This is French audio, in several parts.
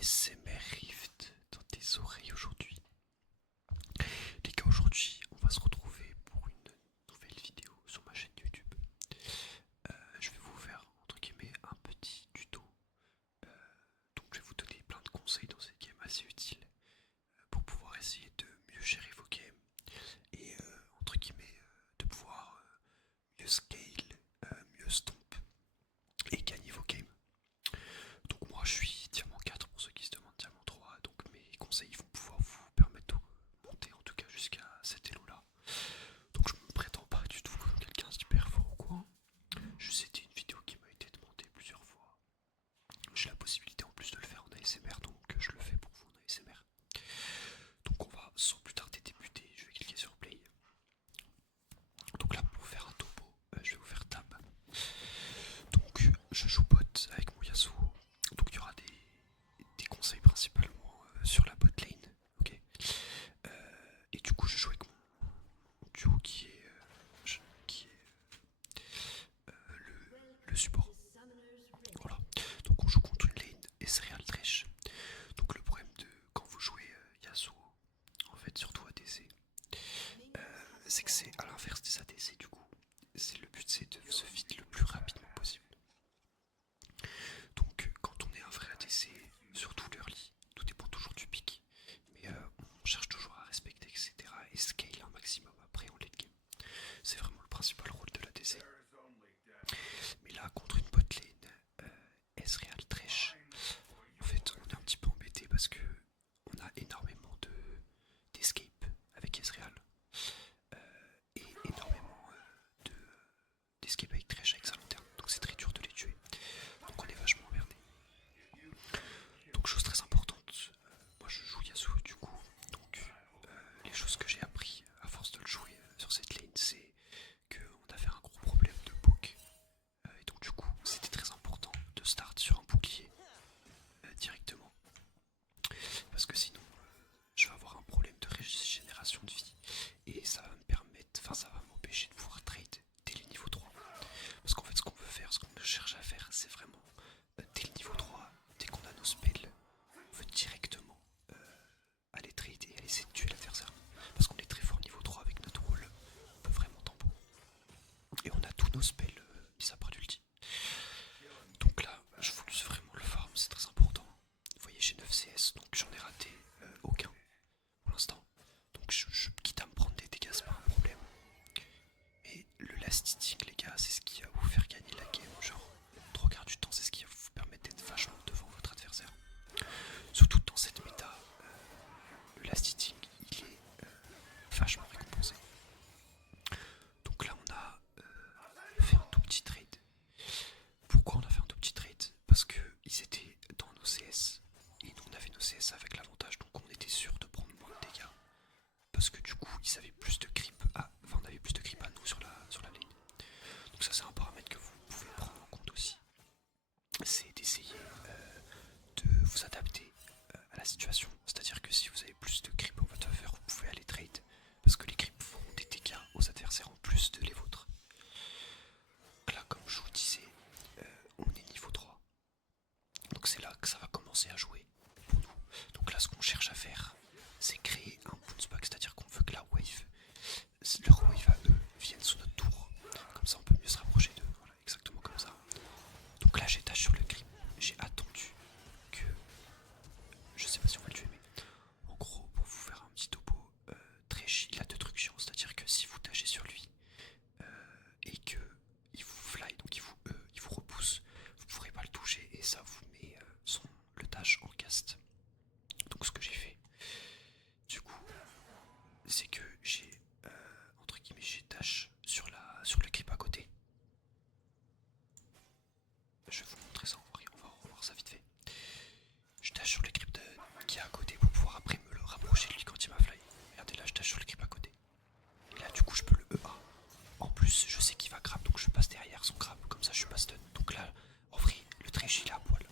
ASMR Rift dans tes oreilles aujourd'hui. Les gars, aujourd'hui, on va se retrouver pour une nouvelle vidéo sur ma chaîne YouTube. Je vais vous faire, entre guillemets, un petit tuto. Donc je vais vous donner plein de conseils dans cette game assez utiles pour pouvoir essayer de mieux gérer vos games et, entre guillemets, de pouvoir mieux scale, mieux stomp et gagner vos games. Donc moi je suis diamant 4 pour ceux qui se demandent diamant 3, donc mes conseils vont pouvoir vous permettre de monter en tout cas jusqu'à cet elo là. Donc je me prétends pas du tout comme quelqu'un d'hyper fort ou quoi. C'était une vidéo qui m'a été demandée plusieurs fois. J'ai la possibilité en plus de le faire en ASMR, donc je le fais pour vous en ASMR. Donc on va sans plus tarder débuter, je vais cliquer sur play. Donc là pour vous faire un topo, je vais vous faire tab. Donc je joue bot avec mon Yasuo. Donc il y aura des conseils principalement sur la bot lane. Ok. Et du coup je joue avec mon duo qui est le support. Voilà. Donc on joue contre une lane Ezreal Thresh. Donc le problème de quand vous jouez Yasuo, en fait surtout ADC, c'est que c'est à l'inverse des ADC du coup. Le but c'est de se feed le plus rapidement possible. Donc quand on est un vrai ADC, surtout l'early, tout dépend toujours du pick, mais on cherche toujours à respecter etc. et scale un maximum après en late game. C'est vraiment le principal rôle de l'ADC. Mais là contre une bot lane Ezreal Thresh, en fait on est un petit peu embêté parce que on a énormément d'escape avec Ezreal et énormément d'escape avec Thresh avec sa lanterne, donc c'est très dur de les tuer. Donc on est vachement emmerdé. Donc chose très importante, moi je joue Yasuo du coup, donc les choses que j'ai appris à force de le jouer sur cette lane, c'est qu'on avait un gros problème de poke. Et donc du coup c'était très important de start sur un bouclier directement. Parce que sinon je vais avoir un problème de régénération de vie. Et ça va me permettre, enfin ça va m'empêcher de pouvoir trade dès les niveaux 3. Parce qu'en fait ce qu'on veut faire, ce qu'on cherche à faire, c'est vraiment dès le niveau 3, dès qu'on a nos spells, on veut directement aller trade et aller essayer de tuer l'adversaire. Parce qu'on est très fort niveau 3 avec notre wall, on peut vraiment tempo. Et on a tous nos spells, mis à part l'ulti. Donc là, je focus vraiment le farm, c'est très important. Vous voyez, j'ai 9 CS, donc j'en ai raté aucun pour l'instant. Donc quitte à me prendre des dégâts, c'est pas un problème. Mais le last hitting, les gars, c'est ce qui va vous faire gagner la game. Genre, 3 quarts du temps, c'est ce qui va vous permettre d'être vachement devant votre adversaire. Surtout dans cette méta, le last hitting, il est vachement récompensé. Donc là, on a fait un tout petit trade. Pourquoi on a fait un tout petit trade? Parce qu'ils étaient dans nos CS et nous on avait nos CS avec l'avantage, donc on était sûr de prendre moins de dégâts. Parce que du coup ils avaient plus de creep on avait plus de creep à nous sur la lane. Donc ça c'est un paramètre que vous pouvez prendre en compte aussi. C'est d'essayer de vous adapter à la situation. C'est-à-dire que si vous avez plus de creep en votre faveur, vous pouvez aller trade. Parce que les creeps feront des dégâts aux adversaires en plus de les vôtres. Donc là comme je vous disais, on est niveau 3. Donc c'est là que ça va commencer à jouer pour nous. Donc là ce qu'on cherche à faire, c'est créer un bounce back, c'est-à-dire qu'on veut que la wave, leur wave à eux, vienne sous notre tour. Comme ça on peut mieux se rapprocher d'eux, voilà, exactement comme ça. Donc là j'ai dash sur le creep, j'ai attendu que... Je sais pas si on va le tuer, mais en gros pour vous faire un petit topo, Thresh il a 2 trucs chiants, c'est-à-dire que si vous dashez sur lui et que il vous fly, donc il vous repousse, vous pourrez pas le toucher et ça vous met le dash en cast. Donc ce que j'ai fait, du coup, c'est que j'ai entre guillemets j'ai dash sur le creep à côté. Je vais vous montrer ça, on va revoir ça vite fait. Je dash sur le creep qui est à côté pour pouvoir après me le rapprocher de lui quand il m'a fly. Regardez là, je dash sur le creep à côté. Et là du coup je peux le EA. En plus je sais qu'il va grab, donc je passe derrière son grab, comme ça je suis pas stun. Donc là en vrai le Thresh il est à poil.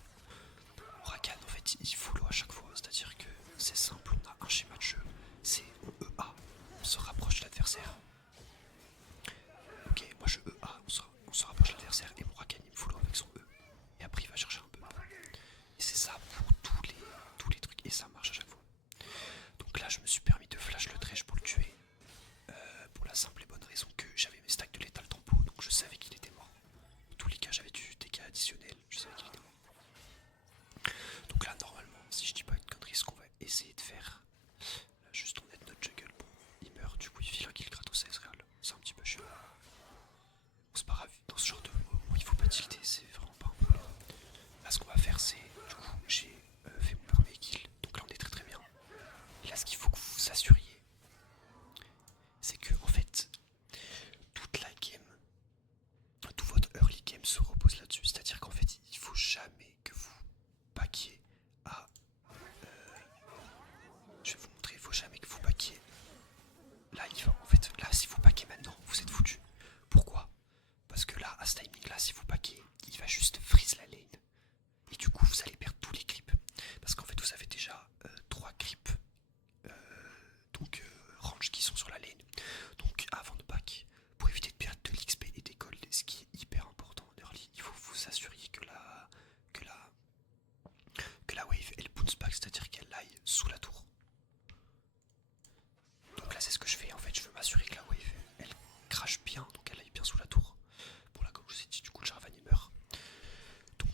Rakan en fait il follow à chaque fois, c'est-à-dire que c'est simple, on a un schéma de jeu, c'est on EA, on se rapproche de l'adversaire. Ok, moi je EA, on se rapproche de l'adversaire et mon Rakan il me follow avec son E. Et après il va chercher un peu. Et c'est ça pour tous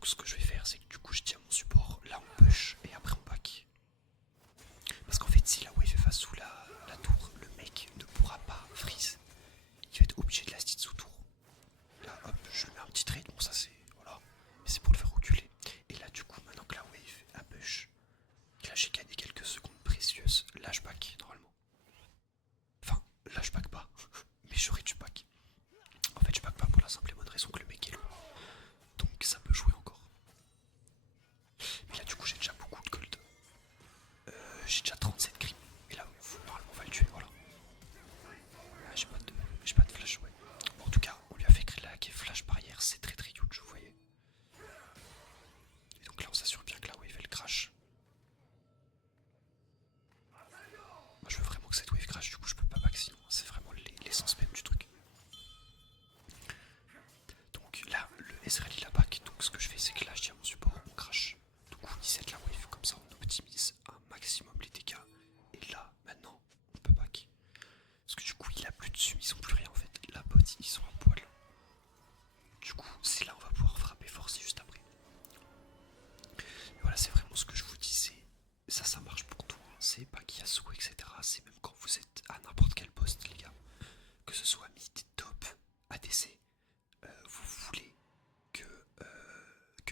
Donc ce que je vais faire, c'est que du coup je tiens mon support, là on push et après on back. Parce qu'en fait si la wave est face sous la tour, le mec ne pourra pas freeze. Il va être obligé de la stitch sous tour. Là hop, je lui mets un petit trade, bon ça c'est... voilà. Mais c'est pour le faire reculer. Et là du coup maintenant que la wave a push, et là j'ai gagné quelques secondes précieuses, là je back normalement. Enfin, là je back pas, mais j'aurais dû back. En fait je back pas pour la simple et bonne raison que le mec est lourd. Donc ça peut jouer encore. Mais là du coup j'ai déjà beaucoup de gold. J'ai déjà 37 crimes. Et là normalement on va le tuer, voilà. Ah, j'ai pas de flash, ouais. Bon, en tout cas on lui a fait claquer flash barrière, c'est très très huge, vous voyez. Et donc là on s'assure bien que la wave elle crash. Moi je veux vraiment que cette wave crash, du coup je peux pas back sinon, c'est vraiment l'essence même du truc. Donc là le Ezreal il a back, donc ce que je fais c'est que là je tiens mon support, on crash. Du coup on set la wave, comme ça on optimise un maximum les dégâts. Et là maintenant on peut back. Parce que du coup il a plus dessus, ils sont plus rien en fait. La bot ils sont à poil. Du coup c'est là on va pouvoir frapper force juste après. Et voilà c'est vraiment ce que je vous dis, ça marche pour tout. Hein. C'est pas qu'il y a sous etc. C'est même quand vous êtes à n'importe quel poste les gars. Que ce soit mid, top, ADC. Vous voulez que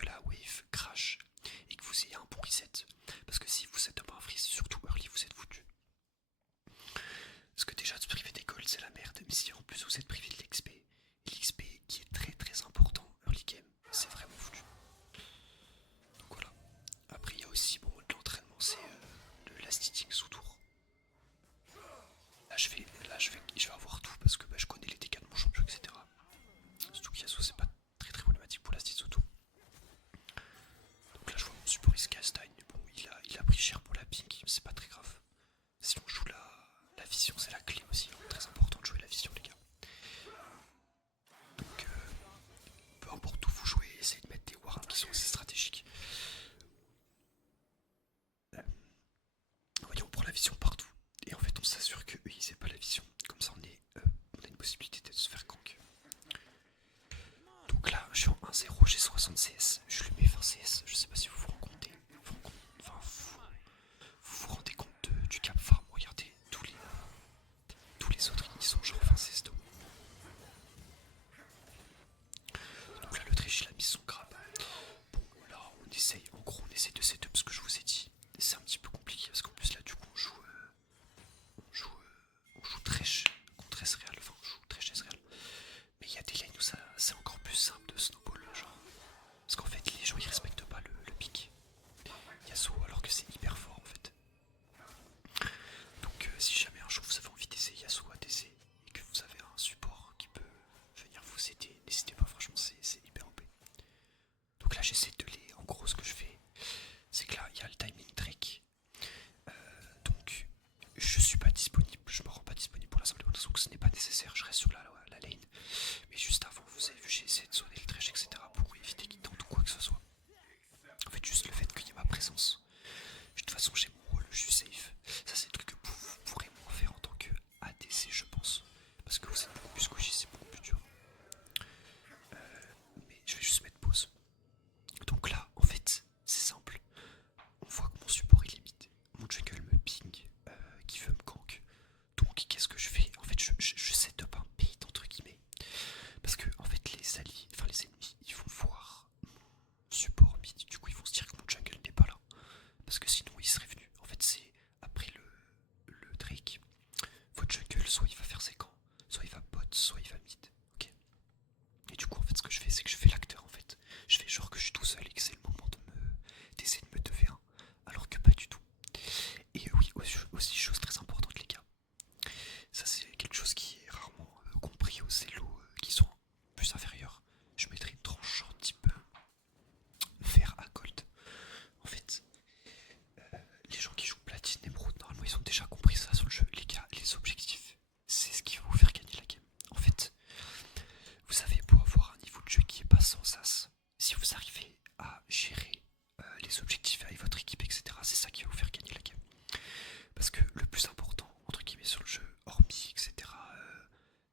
la wave crash et que vous ayez un bon reset. Parce que si vous êtes un freeze, surtout early, vous êtes foutu. Parce que déjà de se priver des golds c'est la merde, mais si en plus vous êtes privé de l'XP, et l'XP qui est très très important early game, c'est vraiment foutu. Donc voilà. Après il y a aussi bon de l'entraînement, c'est de la stitching sous tour. Là je vais avoir tout parce que je connais les dégâts de mon champion, etc. Surtout qu'Yasuo c'est pas très très problématique pour la stitch sous tour. Donc là je vois mon support il se castagne, bon il a pris cher pour la pink, c'est pas très grave. Si on joue la vision, c'est la clé aussi, hein. Très important de jouer la vision les gars. Donc peu importe où vous jouez, essayez de mettre des wards qui sont assez stratégiques. Voyons, on prend la vision partout. Et en fait on s'assure que eux ils aient pas la vision. Comme ça on a une possibilité de se faire gank. Donc là je suis en 1-0, j'ai 60 CS, je lui mets 20 CS, je sais pas si vous vous rendez compte. Enfin vous vous rendez compte du cap farm, regardez tous les autres ils sont genre 20 CS de haut. Donc là le Trish il a mis son grab. Bon là on essaye, en gros on essaye de setup ce que je vous ai dit. C'est un petit peu compliqué parce qu'en plus là du coup on joue Thresh contre Ezreal, enfin on joue Thresh Ezreal. Mais il y a des lanes où ça c'est encore plus simple de snowball genre. Parce qu'en fait les gens ils respectent pas le pic. Yasuo alors que c'est hyper fort en fait. Donc si jamais un jour vous avez envie d'essayer Yasuo ADC et que vous avez un support qui peut venir vous aider, n'hésitez pas, franchement c'est hyper OP. Donc là j'essaie de les... En gros ce que je fais c'est que là il y a le timing trick. Donc je suis pas disponible, je me rends pas disponible pour la simple raison que ce n'est pas nécessaire, je reste sur la lane. Mais juste avant vous avez vu j'ai essayé de zoner le trash etc pour éviter qu'il tente ou quoi que ce soit. En fait juste le fait qu'il y ait ma présence. De toute façon j'ai mon rôle, je suis safe. Ça c'est le truc que vous pourrez moins faire en tant que ADC je pense. Parce que vous êtes beaucoup plus squishy, c'est beaucoup plus dur. Mais je vais juste mettre pause. Donc là en fait c'est simple. On voit que mon support est limite. Mon jungle me ping qui veut me gank. Donc qu'est-ce que je fais? En fait je set up un bait entre guillemets. Parce que en fait les alliés, enfin les ennemis, ils vont voir mon support mid. Du coup ils vont se dire que mon jungle n'est pas là. Parce que sinon il serait venu. En fait c'est après le Drake. Votre jungle soit il va faire ses camps, soit il va bot, soit il va mid. Ok. Et du coup en fait ce que je fais c'est que je fais l'acteur en fait. Je fais genre que je suis tout seul et que c'est le moment d'essayer de me 2v1. Alors que pas du tout. Et oui aussi chose très importante les gars. Ça c'est quelque chose qui est rarement compris aux élos qui sont plus inférieurs. Je mettrai une tranche type vert à gold. En fait, les gens qui jouent platine, émeraude, normalement ils ont déjà compris ça sur le jeu. Les gars, les objectifs, c'est ce qui va vous faire gagner la game. En fait, vous savez, pour avoir un niveau de jeu qui est pas sans sas, si vous arrivez à gérer les objectifs avec votre équipe, etc., c'est ça qui va vous faire gagner la game. Parce que le plus important, entre guillemets, sur le jeu, hormis, etc.,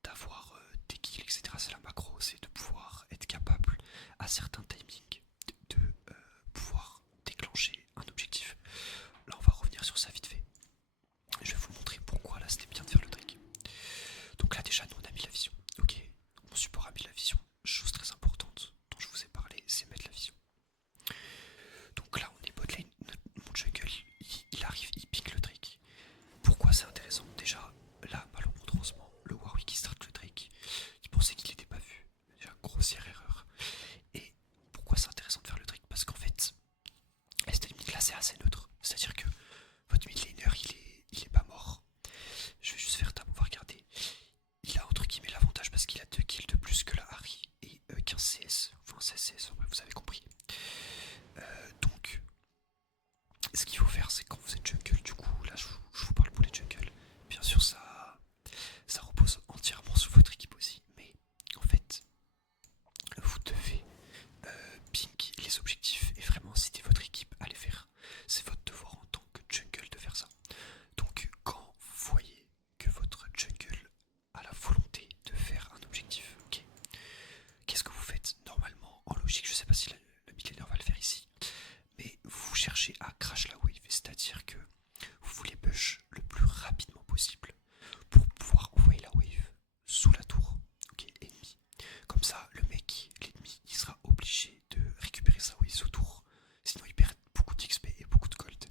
d'avoir des kills, etc., c'est la macro, c'est de pouvoir être capable, à certains timings, de là c'est neutre. C'est-à-dire que votre mid laner il est pas mort. Je vais juste faire tab, on va regarder. Il a entre guillemets l'avantage parce qu'il a 2 kills de plus que la Harry et 15 CS, enfin 16 CS, ouais, vous avez compris. Donc, ce qu'il faut faire, c'est quand vous êtes jungle, du coup, là je vous parle pour les jungles, bien sûr ça repose entièrement sur votre équipe aussi, mais en fait, vous devez ping les objectifs et vraiment inciter votre équipe à les faire. C'est votre devoir en tant que jungle de faire ça. Donc, quand vous voyez que votre jungle a la volonté de faire un objectif, ok, qu'est-ce que vous faites normalement en logique? Je sais pas si le millénaire va le faire ici, mais vous cherchez à crash la wave, c'est-à-dire que vous voulez push le plus rapidement possible pour pouvoir envoyer la wave sous la tour, ok, ennemi. Comme ça, l'ennemi, il sera obligé de récupérer sa wave sous tour, sinon il perd beaucoup d'XP et beaucoup de gold.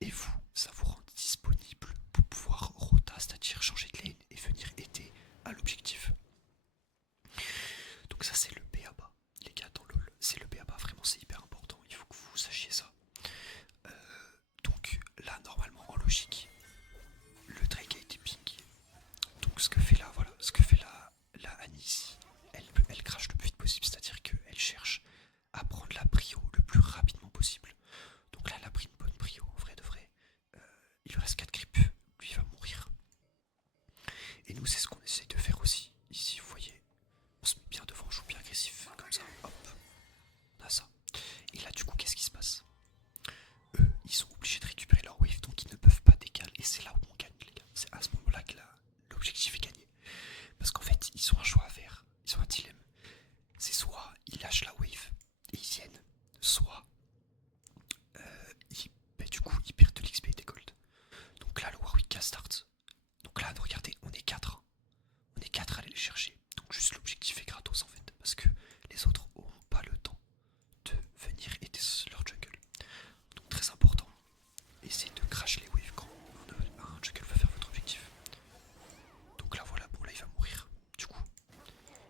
Et vous, ça vous rend disponible pour pouvoir rota, c'est-à-dire changer de lane et venir aider à l'objectif. Donc ça c'est le BABA, les gars, dans LoL, c'est le BABA, vraiment c'est hyper important, il faut que vous sachiez ça. Donc là, normalement, en logique, le Drake a été ping. Donc ce que fait là, voilà, ce que fait la Annie ici, elle crache le plus vite possible, c'est-à-dire qu'elle cherche à prendre la prio le plus rapidement possible. Donc là, elle a pris une bonne prio, en vrai de vrai. Il lui reste 4 creeps, lui il va mourir. Et nous, c'est ce qu'on essaie de faire aussi. Ici, vous voyez, on se met bien devant, on joue bien agressif, comme ça, hop, on a ça. Et là, du coup, qu'est-ce qui se passe? Eux, ils sont obligés de récupérer leur wave, donc ils ne peuvent pas décaler. Et c'est là où on gagne, les gars. C'est à ce moment-là que l'objectif est gagné. Parce qu'en fait, ils ont un choix à faire. Ils ont un dilemme. C'est soit ils lâchent la wave et ils viennent, soit du coup, ils perdent de l'XP et des gold. Donc là, le Warwick start. Donc là, regardez, on est 4. On est 4 à aller les chercher. Donc juste l'objectif est gratos en fait. Parce que les autres n'auront pas le temps de venir aider leur jungle. Donc très important. Essayez de crash les waves quand un jungle va faire votre objectif. Donc là voilà, bon là il va mourir. Du coup,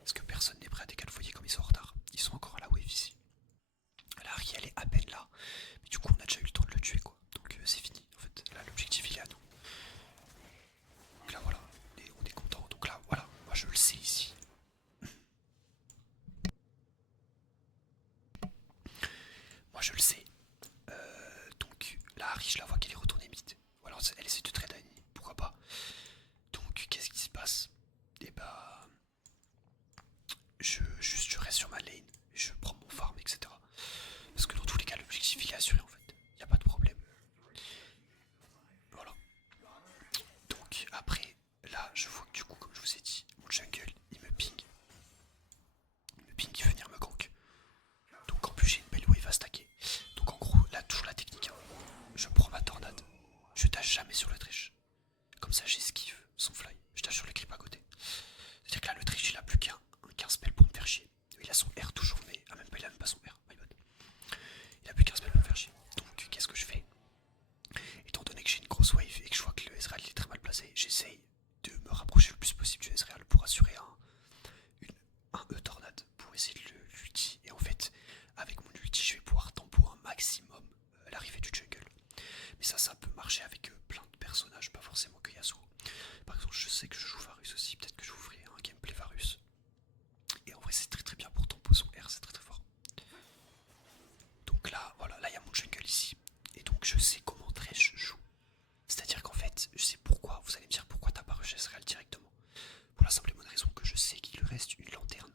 est-ce que personne n'est prêt à décaler? Vous voyez comme ils sont en retard. Ils sont encore à la wave ici. La Harry elle est à peine là. Mais du coup on a déjà eu le temps de le tuer quoi. Donc c'est fini en fait. Là l'objectif il est à nous. Donc là voilà, on est content. Donc là voilà, moi je le sais ici. Moi je le sais. Donc la Harry je la vois qu'elle est retournée mid. Ou alors elle essaie de trade Annie, pourquoi pas. Donc qu'est-ce qui se passe? Et bah je reste sur ma lane, je prends mon farm, etc. Parce que dans tous les cas l'objectif il est assuré en fait. Y a pas de problème. Voilà. Donc après, là je vois que du coup comme je vous ai dit, mon jungle il me ping. Il me ping, il veut venir me gank. Donc en plus j'ai une belle wave à stacker. Donc en gros là toujours la technique. Hein. Je prends ma tornade. Je dash jamais sur le triche. Comme ça j'esquive son fly. Je dash sur le creep à côté. C'est-à-dire que là le triche il a plus qu'un spell pour me faire chier. Il a son R toujours mais... Ah même pas, il a même pas son R. My bad. Il a plus qu'un spell pour me faire chier. Donc qu'est-ce que je fais? Étant donné que j'ai une grosse wave et que je vois que le Ezreal est très mal placé, j'essaye de me rapprocher le plus possible du Ezreal pour assurer un E-tornade pour essayer de l'ulti. Et en fait, avec mon ulti, je vais pouvoir tempo un maximum l'arrivée du jungle. Mais ça peut marcher avec plein de personnages, pas forcément que Yasuo. Par exemple, je sais que je joue Varus aussi, peut-être que je vous ferai un gameplay Varus. Et en vrai, c'est très très bien pour tempo son R, c'est très très fort. Donc là, voilà, là il y a mon jungle ici. Et donc je sais comment Thresh joue. C'est-à-dire qu'en fait, je sais pourquoi, vous allez me dire pourquoi t'as pas rush Ezreal directement. Pour la simple et bonne raison que je sais qu'il lui reste une lanterne.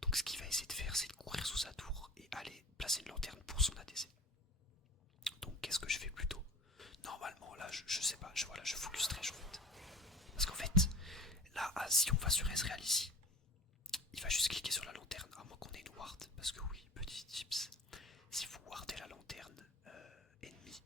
Donc ce qu'il va essayer de faire, c'est de courir sous sa tour et aller placer une lanterne pour son ADC. Donc qu'est-ce que je fais plutôt? Normalement là, je sais pas, voilà, je focus Thresh en fait. Parce qu'en fait, là, si on va sur Ezreal ici, il va juste cliquer sur la lanterne, à moins qu'on ait une ward. Parce que oui, petit tips, si vous wardez la lanterne ennemie,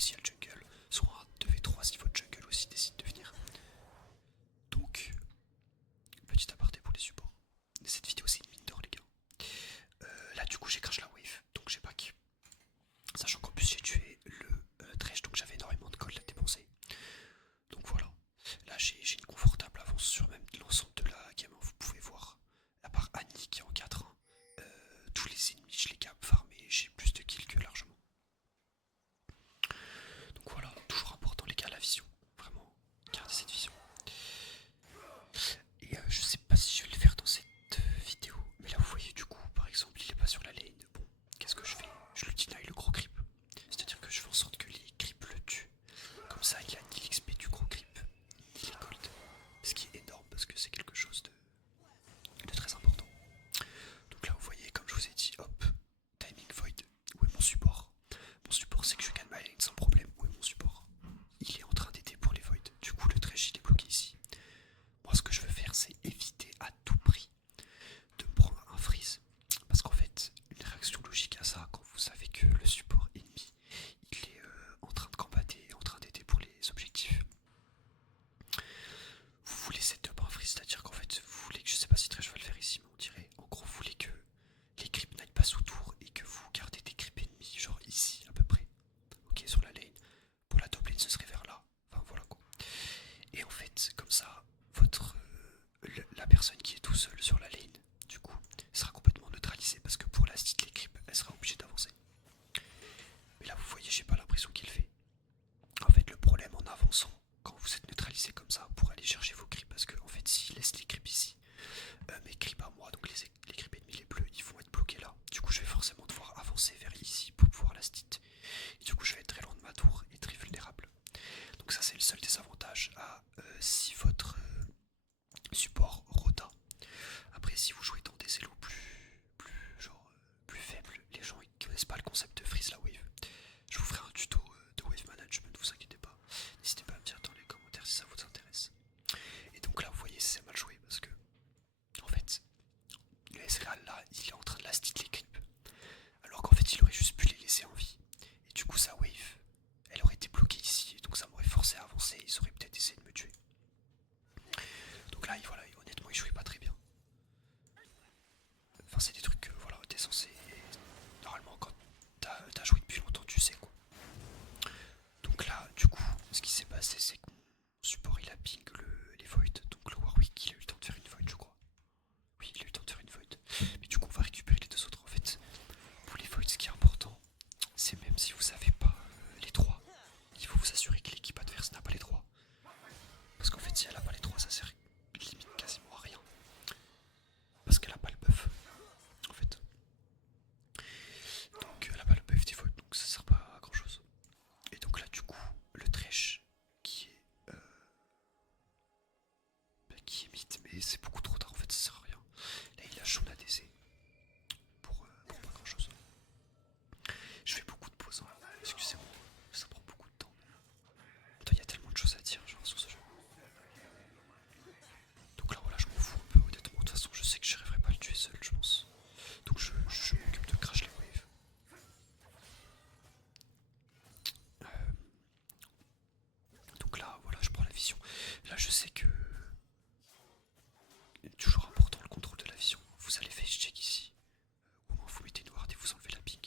s'il y a le jungle, soit un 2v3 si votre jungle aussi décide de venir. Donc, petit aparté pour les supports. Cette vidéo c'est une mine d'or les gars. Là du coup j'ai crash la wave, donc j'ai back. Sachant qu'en plus j'ai tué le Thresh, donc j'avais énormément de gold à dépenser. Donc voilà, là j'ai une confortable avance sur même l'ensemble de la game, vous pouvez voir. À part Annie qui est en 4-1, tous les ennemis je les cap farmés, j'ai plus de kills que largement. Donc voilà, toujours important les gars la vision, vraiment, gardez cette vision. Et je sais pas si je vais le faire dans cette vidéo, mais là vous voyez du coup par exemple il est pas sur la lane, bon qu'est-ce que je fais? Je le deny le gros creep, c'est à dire que je fais en sorte que les creeps le tuent, comme ça il a ni l'XP du gros creep, ni les gold, ce qui est énorme parce que c'est quelque chose de très important. Donc là vous voyez comme je vous ai dit, hop, timing void, où est mon support? Mon support c'est que je gagne ma lane sans problème, où est mon support? Il est en train d'aider pour les voids, du coup le Thresh il est bloqué ici. Moi ce que je veux faire c'est éviter à tout prix de me prendre un freeze. Parce qu'en fait, une réaction logique à ça, quand vous savez que le support ennemi il est en train de combattre et en train d'aider pour les objectifs, vous voulez setup un freeze, c'est-à-dire qu'en fait vous voulez que, je sais pas si très je vais le faire ici, mais on dirait, en gros vous voulez que les creeps n'aillent pas sous tour et que vous gardez des creeps ennemis, genre ici à peu près, ok, sur la lane. Pour la top lane ce serait vers là, enfin voilà quoi. Et en fait, comme ça, la personne qui est tout seul sur la lane, du coup, sera complètement neutralisée parce que pour la stit, les creeps, elle sera obligée d'avancer. Mais là, vous voyez, j'ai pas l'impression qu'il fait. En fait, le problème en avançant, quand vous êtes neutralisé comme ça, pour aller chercher vos creeps, parce que en fait, s'il laisse les creeps ici, mes creeps à moi, donc les creeps ennemis, les bleus, ils vont être bloqués là. Du coup, je vais forcément devoir avancer vers ici pour pouvoir la stit. Et du coup, je vais être très loin de ma tour et très vulnérable. Donc ça c'est le seul désavantage à si votre support rota. Après si vous jouez dans des élos plus faibles, les gens ils connaissent pas le concept de freeze la wave. Je vous ferai un tuto de wave management, ne vous inquiétez pas. N'hésitez pas à me dire dans les commentaires si ça vous intéresse. Et donc là vous voyez c'est mal joué parce que en fait le Ezreal là il est en train de la stit les creeps. Alors qu'en fait il aurait juste pu les laisser en vie. Et du coup sa wave elle aurait été bloquée ici, donc ça m'aurait forcé à avancer, ils auraient peut-être essayé de me tuer. Donc là, voilà, honnêtement, il jouait pas très bien. Enfin, c'est des trucs que, voilà, t'es censé... Normalement, quand t'as joué depuis longtemps, tu sais quoi. Donc là, du coup, ce qui s'est passé, c'est que mon support, il a ping les voids. Donc le Warwick, il a eu le temps de faire une void, je crois. Oui, il a eu le temps de faire une void. Mais du coup, on va récupérer les deux autres. En fait, pour les voids, ce qui est important, c'est même si vous savez pas les trois, il faut vous assurer que l'équipe adverse n'a pas les trois. Parce qu'en fait, si elle a pas les trois, ça sert limite quasiment à rien. Parce qu'elle a pas le buff. En fait. Donc elle a pas le buff default, donc ça sert pas à grand chose. Et donc là, du coup, le Thresh qui est mythe, mais c'est beaucoup trop tard en fait, ça sert à rien. Là, il a Shun ADC pour pas grand chose. Je fais beaucoup de pauses, hein. Excusez-moi, ça prend beaucoup de temps. Il y a tellement de choses à dire genre, sur ce jeu. Donc là voilà, je m'en fous un peu honnêtement, de toute façon je sais que j'arriverai pas à le tuer seul je pense. Donc je m'occupe de crash les waves. Donc là voilà, je prends la vision. Là je sais que toujours important le contrôle de la vision. Vous allez face check ici. Au moins vous mettez une ward et vous enlevez la ping.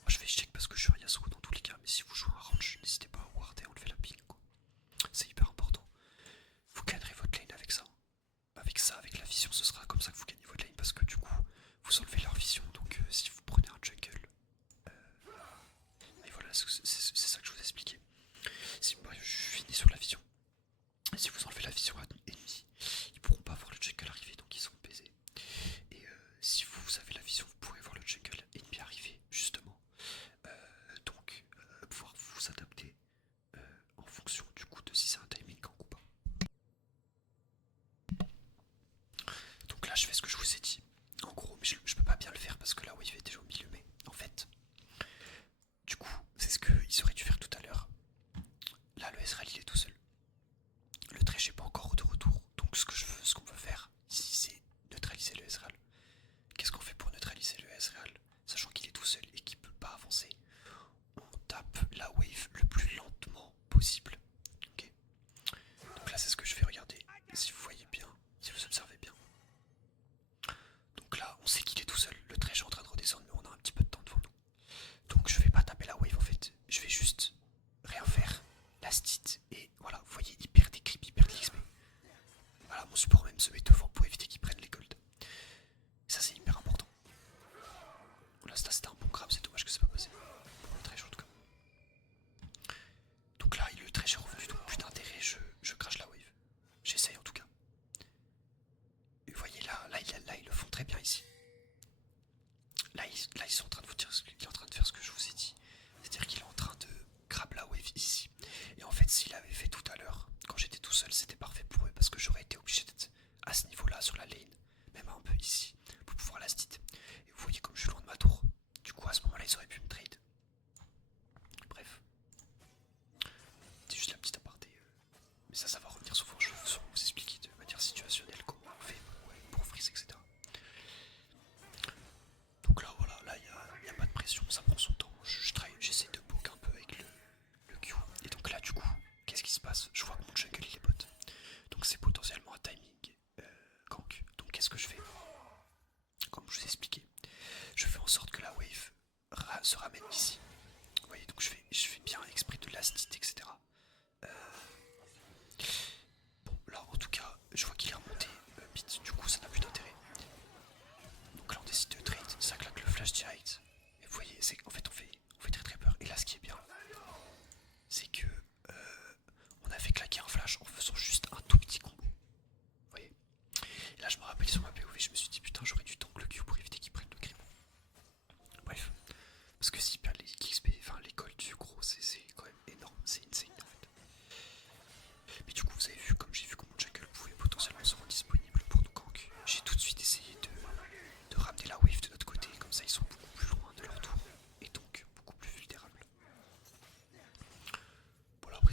Moi je face check parce que je suis un Yasuo dans tous les cas, mais si vous jouez un range, n'hésitez pas à ward et enlever la ping quoi. C'est hyper important. Vous gagnerez votre lane avec ça. Avec ça, avec la vision, ce sera comme ça que vous gagnez votre lane parce que du coup, vous enlevez leur vision. Donc si vous prenez un jungle, et voilà, c'est ça que je vous expliquais. Si moi je finis sur la vision, si vous enlevez la vision ennemie, ils pourront pas voir le jungle arriver, donc ils seront baisés. Et si vous avez la vision, vous pourrez voir le jungle ennemi arriver, justement. Donc pouvoir vous adapter en fonction du coup de si c'est un timing ou pas. Donc là je fais ce que je vous ai dit. En gros, mais je peux pas bien le faire parce que la wave est déjà au milieu, mais en fait, du coup, c'est ce qu'ils auraient dû faire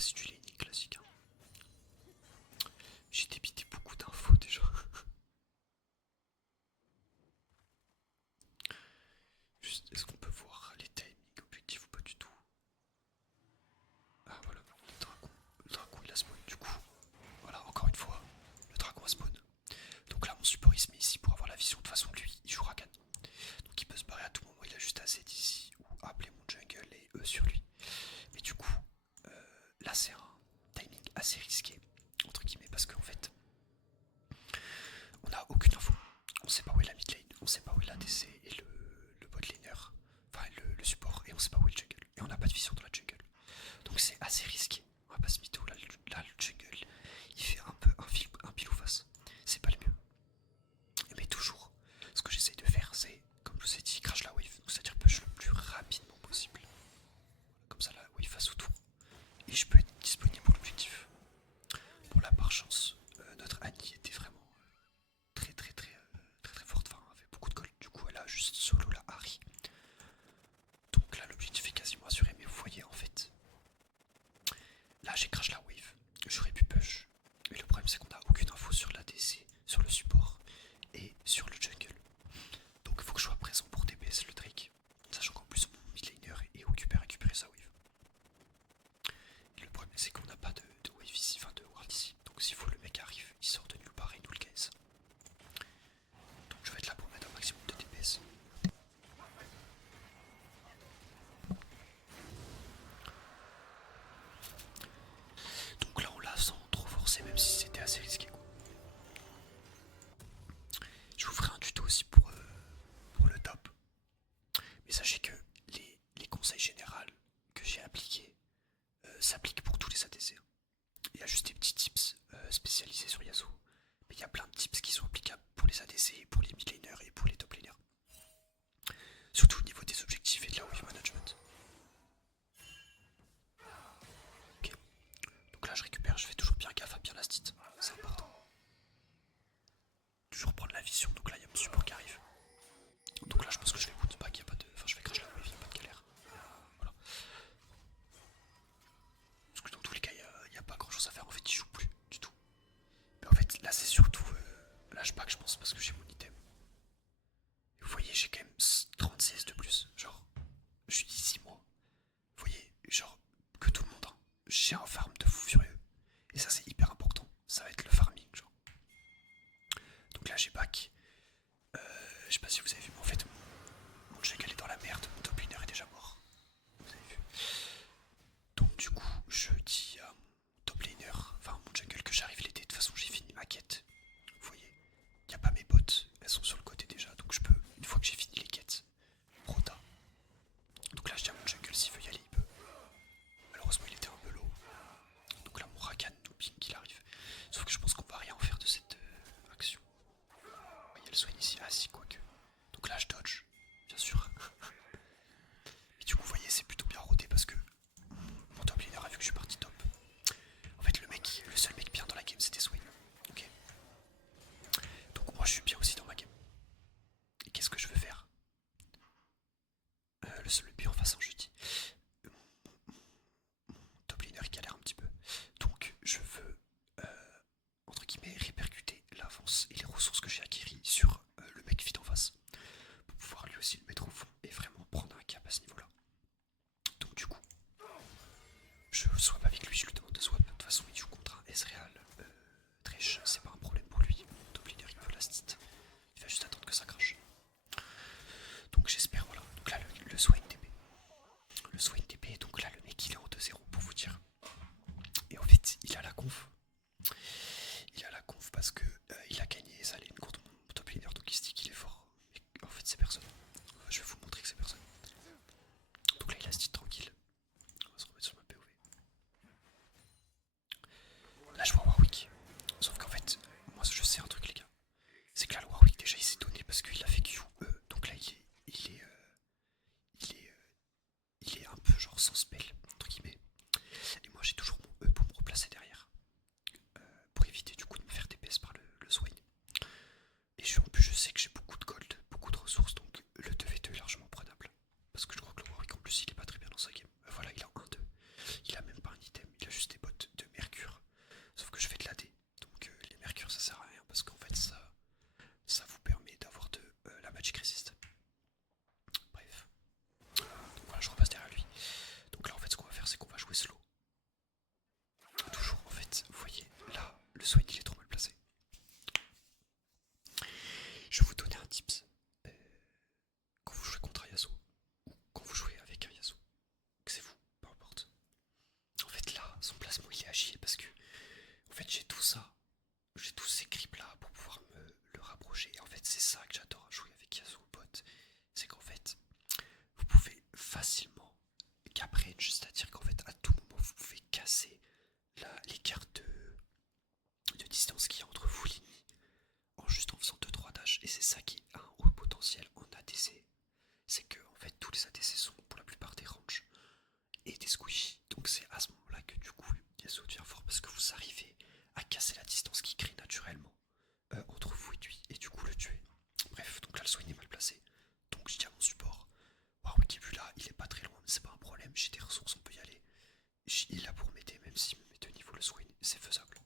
c'est du laning classique. Hein. J'ai débité beaucoup d'infos déjà. Juste, est-ce qu'on peut voir les timings objectifs ou pas du tout? Ah voilà, le dragon il a spawn du coup. Voilà, encore une fois, le dragon a spawn. Donc là mon support il se met ici pour avoir la vision. De toute façon lui il joue Rakan. Donc il peut se barrer à tout moment, il a juste assez d'ici ou appeler mon jungle et eux sur lui. Mais du coup, là c'est un timing assez risqué, entre guillemets, parce qu'en fait, on n'a aucune info. On sait pas où est la mid lane, on sait pas où est la DC et le bot laner, enfin le support, et on sait pas où est le jungle. Et on n'a pas de vision dans la jungle. Donc c'est assez risqué. On va pas se mytho, là le jungle, il fait un peu un pile ou face. C'est pas le mieux. Mais toujours, ce que j'essaye de faire, c'est, comme je vous ai dit, crash la wave. Donc c'est-à-dire push le plus rapidement possible. Comme ça la wave face au tour. Et je peux être disponible pour l'objectif. Bon là par chance, notre Annie était vraiment très forte, enfin elle avait beaucoup de gold, du coup elle a juste solo la Harry. Donc là l'objectif est quasiment assuré, mais vous voyez en fait, là j'ai crash la wave, j'aurais pu push, mais le problème c'est qu'on n'a aucune info sur la DC, sur le support et sur le jungle. Donc il faut que je sois présent pour DPS le Drake, sachant qu'en plus mon mid laner est occupé à récupérer sa wave. Et le problème c'est qu'on n'a pas de wave ici, enfin de ward ici, donc s'il faut le mec arrive, il sort de nulle part et il nous le caisse. Donc je vais être là pour mettre un maximum de DPS. Donc là on l'a sans trop forcer, même si c'était assez risqué quoi. Je vous ferai un tuto aussi pour le top. Mais sachez que les conseils généraux que j'ai appliqués s'appliquent pour tous les ADC. Il y a juste des petits tips spécialisés sur Yasuo. Mais il y a plein de tips qui sont applicables pour les ADC, pour les mid laners et pour les top laners. Surtout au niveau des objectifs et de la wave management. Ok. Donc là je récupère, je fais toujours bien gaffe à bien la stit. C'est important. Toujours prendre la vision, donc là il y a mon support qui arrive. Donc là je pense que je vais bootback, y a pas de. Enfin je vais crash la wave, y a pas de galère. Voilà. Parce que dans tous les cas y a pas grand chose à faire, en fait il joue plus du tout. Mais en fait là c'est surtout l'hback je pense parce que j'ai mon item. Et vous voyez j'ai quand même 30 CS de plus. Genre je suis ici moi. Vous voyez, genre que tout le monde hein. J'ai un farm de fou furieux. Et ça c'est hyper important. Ça va être le farming genre. Donc là j'ai back. Je sais pas si vous avez vu, mais en fait mon jungle est dans la merde, mon top laner est déjà mort. Vous avez vu. Donc du coup je dis à mon top laner, enfin mon jungle que j'arrive l'été, de toute façon j'ai fini ma quête. Vous voyez, il n'y a pas mes bottes, elles sont sur le côté déjà, donc je peux, une fois que j'ai fini les quêtes, rota. Donc là je dis à mon jungle s'il veut y aller il peut. Malheureusement il était un peu low. Donc là mon Rakan nous ping qu'il arrive. Sauf que je pense qu'on va rien en faire de cette action. Il y a le soin ici, ah si quoique. Donc là je dodge, bien sûr. Et du coup vous voyez c'est plutôt bien rodé parce que mon top laner a vu que je suis parti top. En fait le seul mec bien dans la game c'était Swain. Ok. Donc moi je suis bien aussi dans ma game. Et qu'est-ce que je veux faire? Le seul but en face, hein, je dis. Top laner il galère un petit peu. Donc je veux entre guillemets répercuter l'avance et les ressources que j'ai acquis sur le mec fit en face. Pour pouvoir lui aussi le mettre au fond et vraiment prendre un cap à ce niveau là. Donc du coup, je swap avec lui, je lui demande de swap. De toute façon il joue contre un Ezreal Thresh, c'est pas un problème pour lui. Top laner il veut la stit. Il va juste attendre que ça crache. Donc j'espère, voilà. Donc là le Swain TP. Le Swain TP, donc là le mec il est en 2-0 pour vous dire. Et en fait il a la conf. Il a la conf parce que il a gagné sa lane contre mon top laner, donc il se dit qu'il est fort. Mais en fait c'est personne. Je vais vous montrer que c'est personne. Donc là il a ce titre tranquille. On va se remettre sur ma POV. Là je vois Warwick. Sauf qu'en fait, moi je sais un truc les gars. C'est que là le Warwick déjà il s'est donné parce qu'il a fait Q. Donc là il est un peu genre sans spell, entre guillemets. Et moi j'ai toujours mon E pour me replacer derrière. Pour éviter du coup de me faire DPS par le Swain. Et en plus je sais que j'ai beaucoup de gold, beaucoup de ressources, donc le 2v2 est largement prenable. Parce que je crois que le Warwick en plus il est pas très bien dans sa game. Voilà, il a 1-2. Il a même pas un item, il a juste des cap range, c'est-à-dire qu'en fait à tout moment vous pouvez casser l'écart de distance qu'il y a entre vous l'ennemi en juste en faisant 2-3 dash. Et c'est ça qui a un haut potentiel en ADC. C'est que en fait tous les ADC sont pour la plupart des ranges et des squishy. Donc c'est à ce moment-là que du coup Yasuo devient fort parce que vous arrivez à casser la distance qui crée naturellement entre vous et lui et du coup le tuer. Bref, donc là le Swain est mal placé. Donc je dis à mon support, Warwick est vu là, il est pas très loin, mais c'est pas un problème, j'ai des ressources, on peut y aller. Il est là pour m'aider, même s'il me met de niveau le Swain, c'est faisable.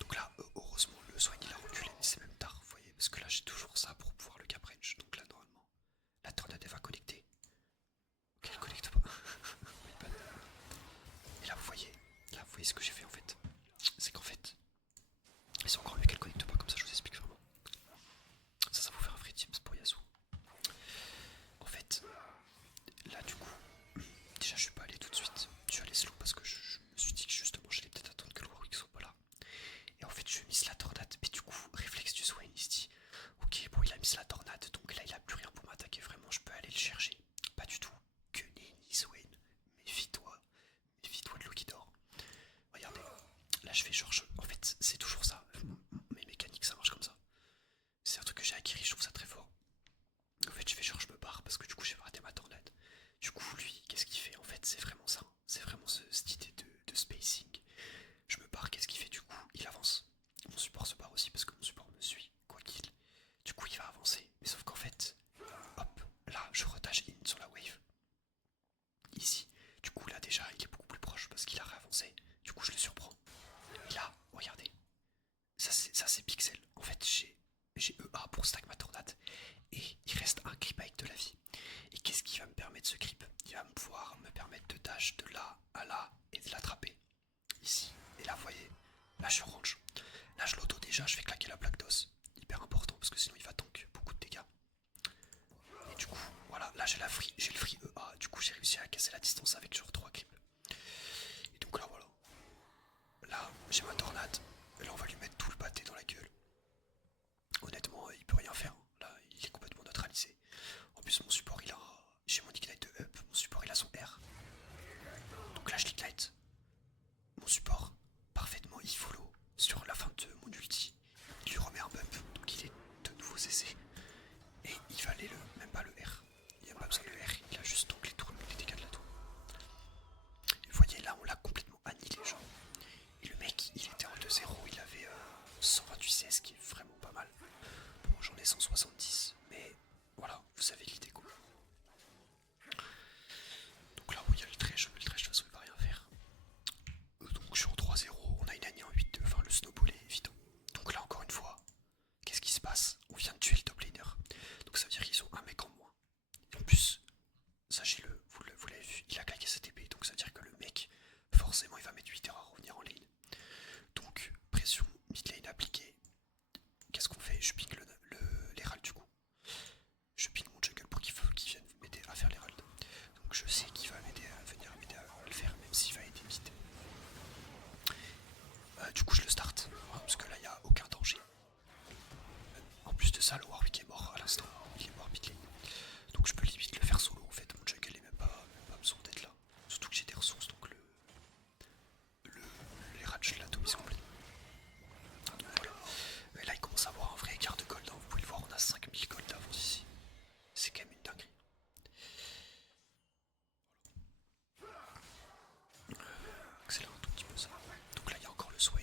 Donc là, heureusement, le Swain il a reculé, mais c'est même tard, vous voyez, parce que là j'ai toujours ça pour pouvoir le cap range. Donc là, normalement, la tornade elle va connecter. Ok, elle connecte pas. Et là, vous voyez ce que j'ai fait en fait. C'est qu'en fait, et c'est encore mieux qu'elle connecte pas, comme ça je vous explique vraiment. Ça vous fait un vrai tips pour Yasuo. En fait, là du coup, déjà je suis pas allé tout de suite. Je suis allé slow parce que je me suis dit que justement j'allais peut-être attendre que le Warwick soit pas là. Et en fait je mise la tornade, mais du coup, réflexe du Swain, il se dit ok, bon il a mis la tornade, donc là il a plus rien pour m'attaquer, vraiment je peux aller le chercher. Pas du tout, que nenni Swain, méfie-toi de l'eau qui dort. Regardez, là je fais genre, en fait c'est toujours ça, mes mécaniques ça marche comme ça. C'est un truc que j'ai acquis, je trouve ça très fort. En fait je fais genre je me barre parce que du coup j'ai raté ma tornade. Du coup lui, qu'est-ce qu'il fait? En fait c'est vraiment ça, c'est vraiment cette idée de spacing. Je me barre, qu'est-ce qu'il fait du coup? Il avance. Mon support se barre aussi parce que mon support me suit, quoi qu'il. Du coup il va avancer, mais sauf qu'en fait, hop, là je retage in sur la wave. Ici, du coup là déjà il est beaucoup plus proche parce qu'il a réavancé. Du coup je le surprends. Et là, regardez, ça c'est pixel. En fait j'ai EA pour stack ma tornade. Et il reste un creep avec de la vie. Et qu'est-ce qui va me permettre ce creep? Il va pouvoir me permettre de dash de là à là et de l'attraper. Ici. Et là vous voyez, là je range. Là je l'auto déjà, je fais claquer la plaque d'os. Hyper important parce que sinon il va tank beaucoup de dégâts. Et du coup, voilà, là j'ai le free EA. Du coup j'ai réussi à casser la distance avec genre 3 creeps. Et donc là voilà. Là j'ai ma tornade. Et là on va lui mettre tout le pâté dans la gueule. Honnêtement, il peut rien faire. Là, il est complètement neutralisé. En plus, mon support, il a. J'ai mon ignite de up. Mon support, il a son R. Donc là, je l'ignite. Mon support, parfaitement, il follow sur la fin de mon ulti. Il lui remet un bump. Donc il est de nouveau CC. Et il va aller même pas le R. Il n'y a pas besoin de R. Il a juste donc les dégâts de la tour. Et vous voyez, là, on l'a complètement annihilé, genre. Et le mec, il était en 2-0. Il avait 128 CS, qui est vraiment pas mal. Bon, j'en ai 170, mais voilà, vous savez l'idée quoi. Donc là, où il y a le trash de toute façon, il va rien faire. Donc je suis en 3-0, on a une année en 8-2, enfin le snowball est évident. Donc là, encore une fois, qu'est-ce qui se passe? On vient de tuer le top laner. Donc ça veut dire qu'ils ont un mec en moins. Et en plus, sachez-le, vous l'avez vu, il a claqué sa TP, donc ça veut dire que le mec, forcément, il va mettre 8 heures à revenir en lane. Donc, pression mid lane appliquée. Qu'est-ce qu'on fait? Je ping l'Herald du coup. Je ping mon jungle pour qu'il vienne m'aider à faire l'Herald. Donc je sais qu'il va m'aider à venir m'aider à le faire, même s'il va aider vite. Du coup je le start, hein, parce que là il n'y a aucun danger. En plus de ça, le Warwick est mort à l'instant. Il est mort mid lane. Donc je peux limite le faire solo en fait. Mon jungle est même pas besoin d'être là. Surtout que j'ai des ressources, donc les rats je l'atomise complètement. Ah, donc voilà. Et là il commence à avoir un vrai écart de gold, hein. Vous pouvez le voir, on a 5000 gold d'avance ici. C'est quand même une dinguerie. Accélère un tout petit peu ça. Donc là il y a encore le Swain.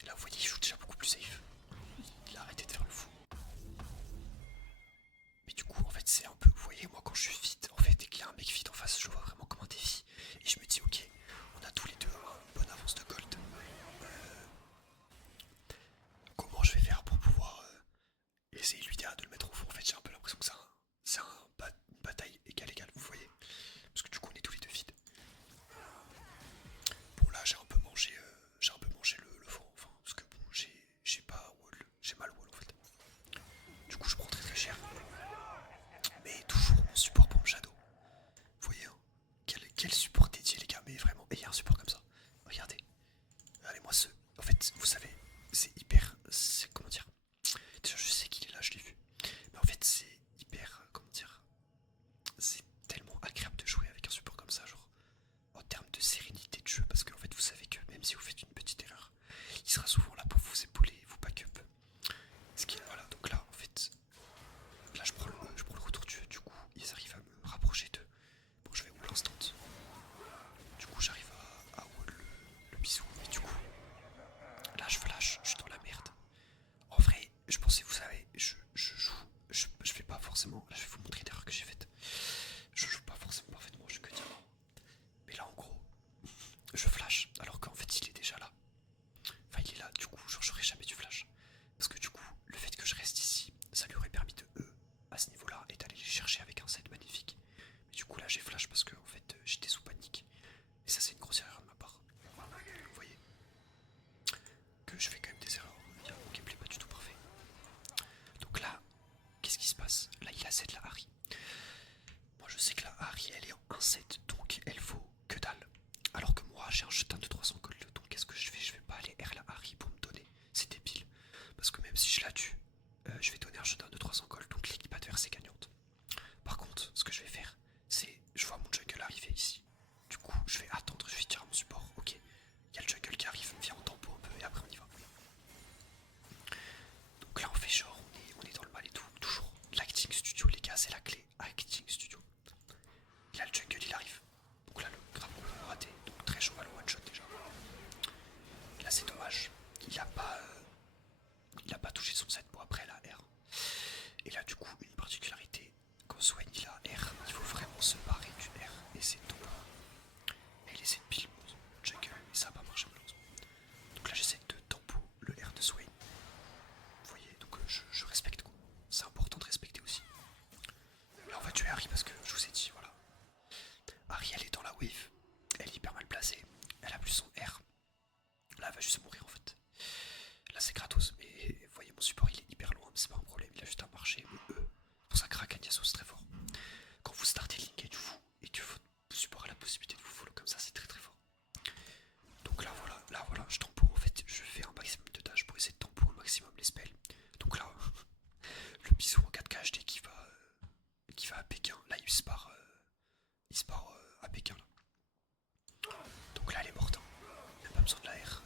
Et là vous voyez il joue déjà beaucoup plus safe. Il a arrêté de faire le fou. Mais du coup en fait c'est un peu, vous voyez moi quand je suis vite en fait et qu'il y a un mec vite en face, je vois vraiment comme un défi. Et je me dis ok, on a tous les deux une bonne avance de gold. Comment je vais faire pour pouvoir essayer lui de le mettre au fond? En fait j'ai un peu l'impression que c'est une bataille égale, vous voyez. Parce que du coup on est tous les deux vides. Bon là j'ai un peu mangé le vent, enfin, parce que bon j'ai pas wall, j'ai mal wall en fait. Du coup je prends très très cher. Mais toujours mon support bomb shadow. Vous voyez hein, quel support dédié les gars, mais vraiment, et il y a un support comme ça. Regardez. Allez moi ce. En fait, vous savez, c'est hyper. C'est comment dire. Déjà je sais qu'il est là, je l'ai vu. Mais en fait c'est hyper. Comment dire. C'est coup là j'ai flash parce que en fait j'étais sous panique. Et ça c'est une grosse erreur de ma part. Vous voyez que je fais quand même des erreurs. Il y a mon gameplay pas du tout parfait. Donc là, qu'est-ce qui se passe? Là il a 7 la Harry. Moi je sais que la Harry elle est en 1-7 donc elle vaut que dalle. Alors que moi j'ai un jetin de 300 gold. Donc qu'est-ce que je fais? Je vais pas aller R la Harry pour me donner. C'est débile. Parce que même si je la tue, je vais donner un jetin de 300 gold. Donc l'équipe adverse est gagnante. Par contre, ce que je vais faire, c'est je vois mon jungle arriver ici. Du coup, je vais attendre, je vais dire à mon support, ok, il y a le jungle qui arrive, viens on tempo un peu et après on y va. Donc là on fait genre, on est dans le mal et tout, toujours l'acting studio les gars, c'est la clé, acting studio. Là le jungle il arrive, donc là le grave complètement raté, donc très chaud à le one shot déjà. Là c'est dommage, il a pas touché son set pour après la R. Et là du coup une particularité, quand Swain il a R, il faut vraiment se barrer du R et c'est tout. Et il essaie de pile mon jungle et ça a pas marché malheureusement. Donc là j'essaie de tempo le R de Swain. Vous voyez, donc je respecte quoi. C'est important de respecter aussi. Là on va tuer Harry parce que je vous ai dit voilà. Harry elle est dans la wave, elle est hyper mal placée, elle a plus son R. Là elle va juste mourir en fait. Là c'est gratos, mais vous voyez mon support il est hyper loin, mais c'est pas un problème, il a juste à marcher. Mais pour ça craque Agnassos c'est très fort. Quand vous startez l'engage vous et que votre support a la possibilité de vous follow comme ça, c'est très très fort. Donc là voilà, je tempo en fait, je fais un maximum de dash pour essayer de tempo au maximum les spells. Donc là, le bisou en 4K HD qui va à Pékin, là il se part à Pékin là. Donc là elle est morte, hein. Il n'y a pas besoin de la R.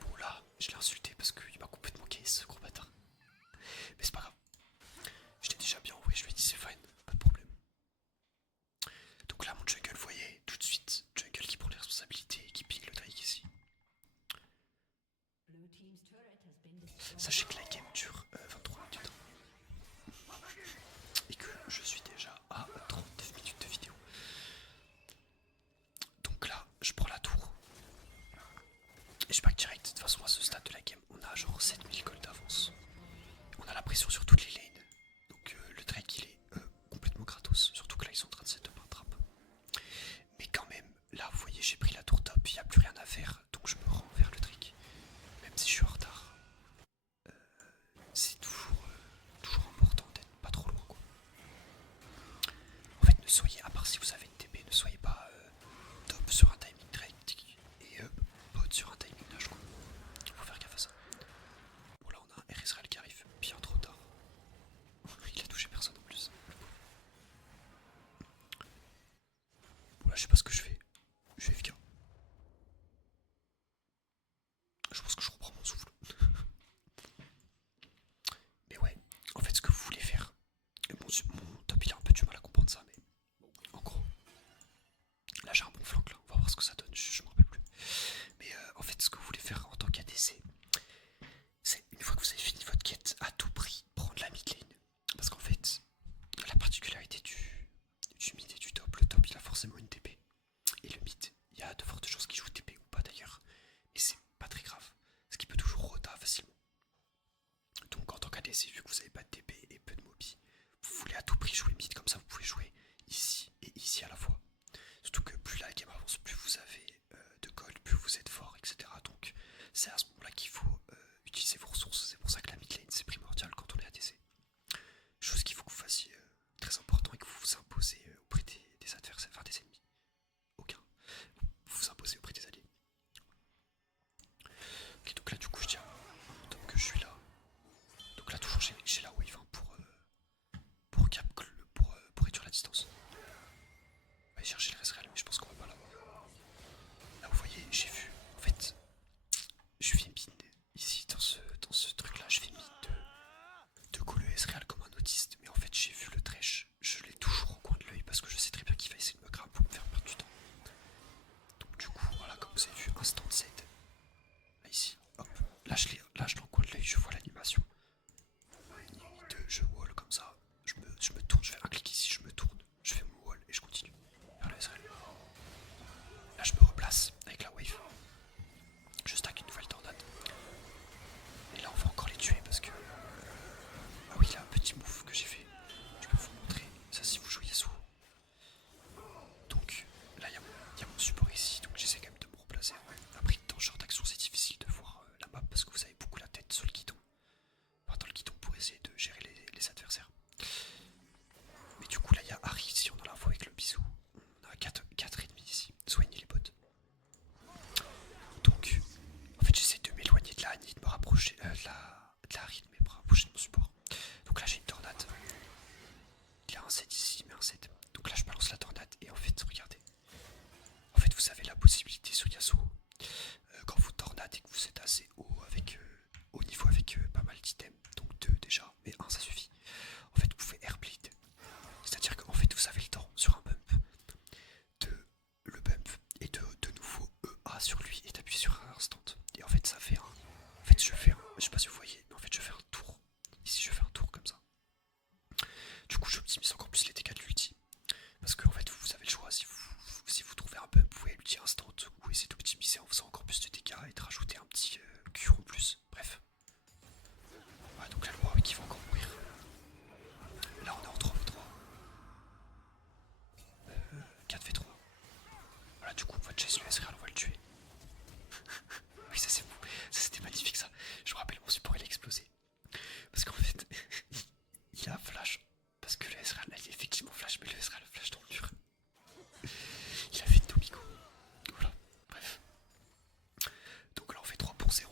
Bon là, je l'ai insulté parce qu'il m'a complètement case ce gros bâtard. Mais c'est pas grave. J'étais déjà bien envoyé, je lui ai dit c'est fine, pas de problème. Donc là mon jungle, vous voyez, tout de suite, jungle qui prend les responsabilités et qui ping le Drake ici. Sachez que la game dure 23 minutes et que je suis déjà à 39 minutes de vidéo. Donc là, je prends la tour et je back direct. De toute façon, à ce stade de la game, on a genre 7000 gold d'avance. On a la pression sur toutes les lanes. Donc le Drake il est complètement gratos. Surtout que là, ils sont en train de setup un trap. Mais quand même, là, vous voyez, j'ai pris la tour top. Il n'y a plus rien à faire. Donc je me rends vers le Drake. Même si je suis en retard. C'est toujours important d'être pas trop loin quoi. En fait ne soyez, à part si vous avez une TP, ne soyez pas top sur un timing trade et bot sur un timing nage quoi. Faut faire gaffe à ça. Bon là on a un R Israël qui arrive bien trop tard. Il a touché personne en plus. Bon là je sais pas ce que je fais. Je vais FK. Je pense que je reprends mon souffle. Mais ouais, en fait ce que vous voulez faire, mon top il a un peu du mal à comprendre ça, mais en gros, là j'ai un bon flank là, on va voir ce que ça donne, je me rappelle plus. Mais en fait ce que vous voulez faire en tant qu'ADC, c'est une fois que vous avez fini votre quête, à tout prix prendre la mid lane. Parce qu'en fait, la particularité du mid et du top, le top il a forcément une TP. Et le mid, il y a de fortes chances qu'il joue TP ou pas d'ailleurs. Et c'est pas très grave, ce qui peut toujours rota facilement. Donc en tant qu'ADC, vu que vous n'avez pas de TP et peu de mobi, vous voulez à tout prix jouer mid, comme ça vous pouvez jouer ici et ici à la fois. Surtout que plus la game avance, plus vous avez de gold, plus vous êtes fort, etc. Donc c'est à ce moment-là qu'il faut utiliser vos ressources. C'est pour ça que la mid lane c'est primordial quand on est ADC. Chose qu'il faut que vous fassiez très important et que vous vous imposez auprès des adversaires, enfin des ennemis. Aucun. Vous vous imposez auprès des alliés. Ok, donc là du coup je tiens donc que je suis là. Donc là toujours j'ai la wave hein, pour réduire la distance. On va aller chercher le reste réel mais je pense qu'on va pas l'avoir. Là vous voyez j'ai vu en fait je fais mine ici dans ce truc là je fais mine de go le Ezreal comme un autiste mais en fait j'ai vu le Thresh, je l'ai toujours au coin de l'œil parce que je sais très bien qu'il va essayer de me grab pour me faire perdre du temps. Donc du coup voilà comme vous avez vu instant Z. Là ici, hop, là je l'ai en coin de l'œil, je vois l'animation. Je wall comme ça, je me tourne, je fais un clic ici, je me tourne, je fais mon wall et je continue vers le Ezreal. Là je me replace avec la wave. Je stack une nouvelle tornade. Et là on va encore les tuer parce que... ah oui là, un petit move que j'ai fait. Je peux vous montrer, ça si vous jouiez sous. chase le Ezreal, on va le tuer. Oui, ça c'est bon. Ça c'était magnifique ça. Je me rappelle mon support il a explosé. Parce qu'en fait, il a flash. Parce que le Ezreal, là, il est effectivement flash, mais le Ezreal flash dans le mur. Il a fait une Tomiko. Voilà, bref. Donc là on fait 3 pour 0.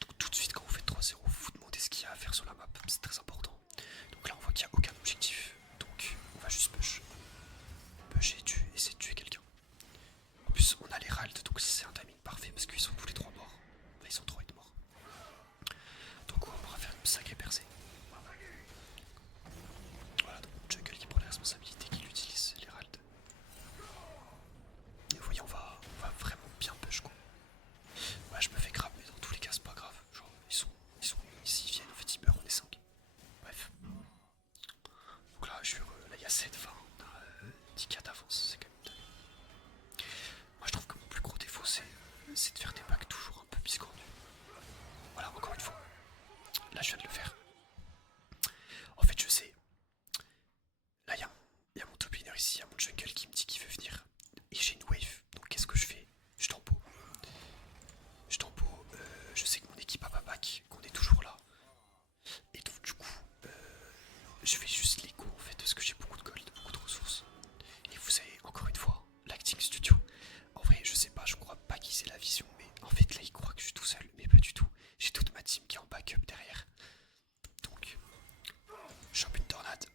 Donc tout de suite quand vous faites 3-0, vous vous demandez ce qu'il y a à faire sur la map, c'est très important. Donc là on voit qu'il n'y a aucun objectif. Donc on va juste push. Push et essayer de tuer quelqu'un. En plus on a les Rald, donc c'est un timing parfait parce qu'ils sont tous les 3 morts. Enfin, ils sont 3 et morts. Donc on pourra faire une sacrée percée. Voilà, donc Jungle qui prend les responsabilités, qui utilise les Rald. Et vous voyez on va vraiment bien push quoi. Ouais, je me fais grave, mais dans tous les cas, c'est pas grave. Genre, s'ils viennent, en fait, ils meurent, on est 5. Bref. Donc là, je suis heureux. Là, il y a 7, enfin, on a 10 cas d'avance, c'est quand même dingue. Moi, je trouve que mon plus gros défaut, c'est de faire des packs toujours un peu biscornus. Voilà, encore une fois. Là, je viens de le faire. En fait, je sais. Là, il y a mon top laner ici, il y a mon jungle qui me dit qu'il veut venir. Et j'ai une wave. Donc, qu'est-ce que je fais? Je tempo. Je sais que mon équipe a pas back, qu'on est toujours là. Et donc du coup, je fais juste l'écho en fait, parce que j'ai beaucoup de gold, beaucoup de ressources. Et vous savez, encore une fois, l'acting studio, en vrai je sais pas, je crois pas qu'ils aient la vision, mais en fait là ils croient que je suis tout seul, mais pas du tout. J'ai toute ma team qui est en backup derrière. Donc, je chope une tornade.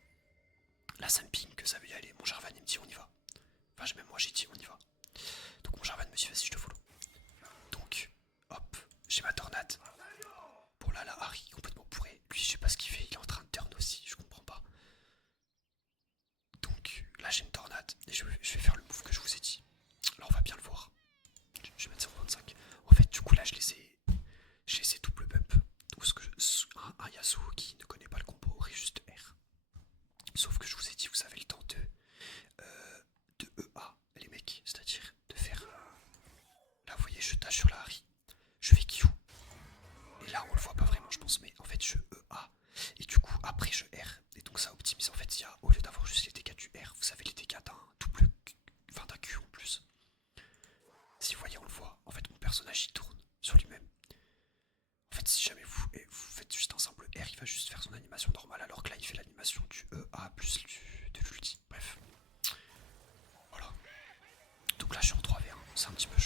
Là ça me ping que ça veut y aller, mon Jarvan il me dit on y va. Enfin même moi j'ai dit on y va. Donc mon Jarvan me dit vas-y je te follow. Donc, hop, j'ai ma tornade. Bon là, Harry complètement bourré. Lui, je sais pas ce qu'il fait, il est en train de turn aussi, je comprends pas. Donc là, j'ai une tornade et je vais faire le move que je vous ai dit. Là, on va bien le voir. Je vais mettre 0.25. En fait, du coup, là, je les ai double bump. Donc, un Yasuo qui ne connaît pas le combo aurait juste R. Sauf que je vous ai dit, vous avez le temps de EA, les mecs, c'est-à-dire de faire. Là, vous voyez, je tâche sur la Harry. Je fais Q. Et là on le voit pas vraiment je pense, mais en fait je EA et du coup après je R. Et donc ça optimise en fait, au lieu d'avoir juste les dégâts du R, vous avez les dégâts d'un double, enfin d'un Q en plus. Si vous voyez on le voit, en fait mon personnage il tourne sur lui-même. En fait si jamais vous faites juste un simple R, il va juste faire son animation normale alors que là il fait l'animation du EA plus de l'ulti. Bref. Voilà. Donc là je suis en 3v1, c'est un petit peu